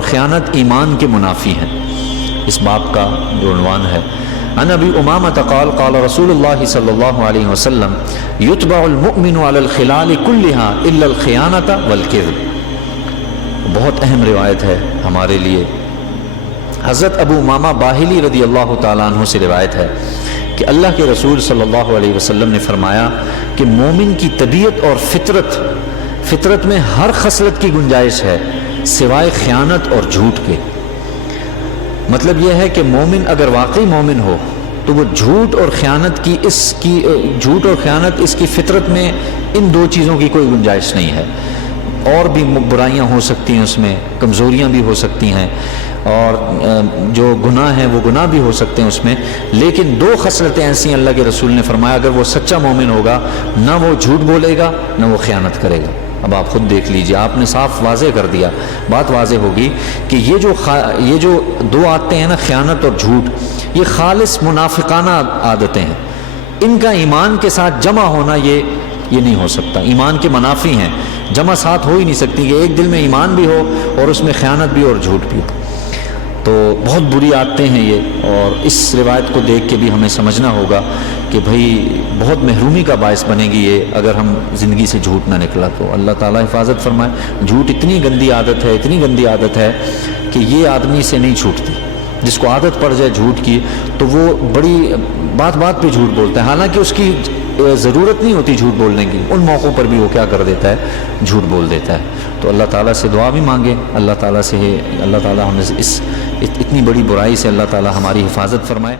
اور خیانت ایمان کے منافی ہیں۔ اس باب کا جو عنوان ہے، عن ابی امامۃ قال قال رسول اللہ صلی اللہ علیہ وسلم یتبع المؤمن علی الخلال کلها الا الخیانۃ والکذب۔ بہت اہم روایت ہے ہمارے لیے۔ حضرت ابو امامہ باہلی رضی اللہ تعالیٰ عنہ سے روایت ہے کہ اللہ کے رسول صلی اللہ علیہ وسلم نے فرمایا کہ مومن کی طبیعت اور فطرت میں ہر خصلت کی گنجائش ہے سوائے خیانت اور جھوٹ کے۔ مطلب یہ ہے کہ مومن اگر واقعی مومن ہو تو وہ جھوٹ اور خیانت اس کی فطرت میں ان دو چیزوں کی کوئی گنجائش نہیں ہے۔ اور بھی برائیاں ہو سکتی ہیں، اس میں کمزوریاں بھی ہو سکتی ہیں، اور جو گناہ ہیں وہ گناہ بھی ہو سکتے ہیں اس میں، لیکن دو خصلتیں ایسی ہیں اللہ کے رسول نے فرمایا اگر وہ سچا مومن ہوگا نہ وہ جھوٹ بولے گا نہ وہ خیانت کرے گا۔ اب آپ خود دیکھ لیجئے، آپ نے صاف واضح کر دیا، بات واضح ہوگی کہ یہ جو دو عادتیں ہیں نا، خیانت اور جھوٹ، یہ خالص منافقانہ عادتیں ہیں۔ ان کا ایمان کے ساتھ جمع ہونا یہ نہیں ہو سکتا، ایمان کے منافی ہیں، جمع ساتھ ہو ہی نہیں سکتی کہ ایک دل میں ایمان بھی ہو اور اس میں خیانت بھی اور جھوٹ بھی ہو۔ تو بہت بری عادتیں ہیں یہ، اور اس روایت کو دیکھ کے بھی ہمیں سمجھنا ہوگا کہ بھئی بہت محرومی کا باعث بنے گی یہ اگر ہم زندگی سے جھوٹ نہ نکلا تو۔ اللہ تعالیٰ حفاظت فرمائے۔ جھوٹ اتنی گندی عادت ہے کہ یہ آدمی سے نہیں چھوٹتی۔ جس کو عادت پڑ جائے جھوٹ کی تو وہ بڑی بات پہ جھوٹ بولتا ہے، حالانکہ اس کی ضرورت نہیں ہوتی جھوٹ بولنے کی، ان موقعوں پر بھی وہ کیا کر دیتا ہے، جھوٹ بول دیتا ہے۔ تو اللہ تعالیٰ سے دعا بھی مانگے، اللہ تعالیٰ ہمیں اس اتنی بڑی برائی سے اللہ تعالیٰ ہماری حفاظت فرمائے۔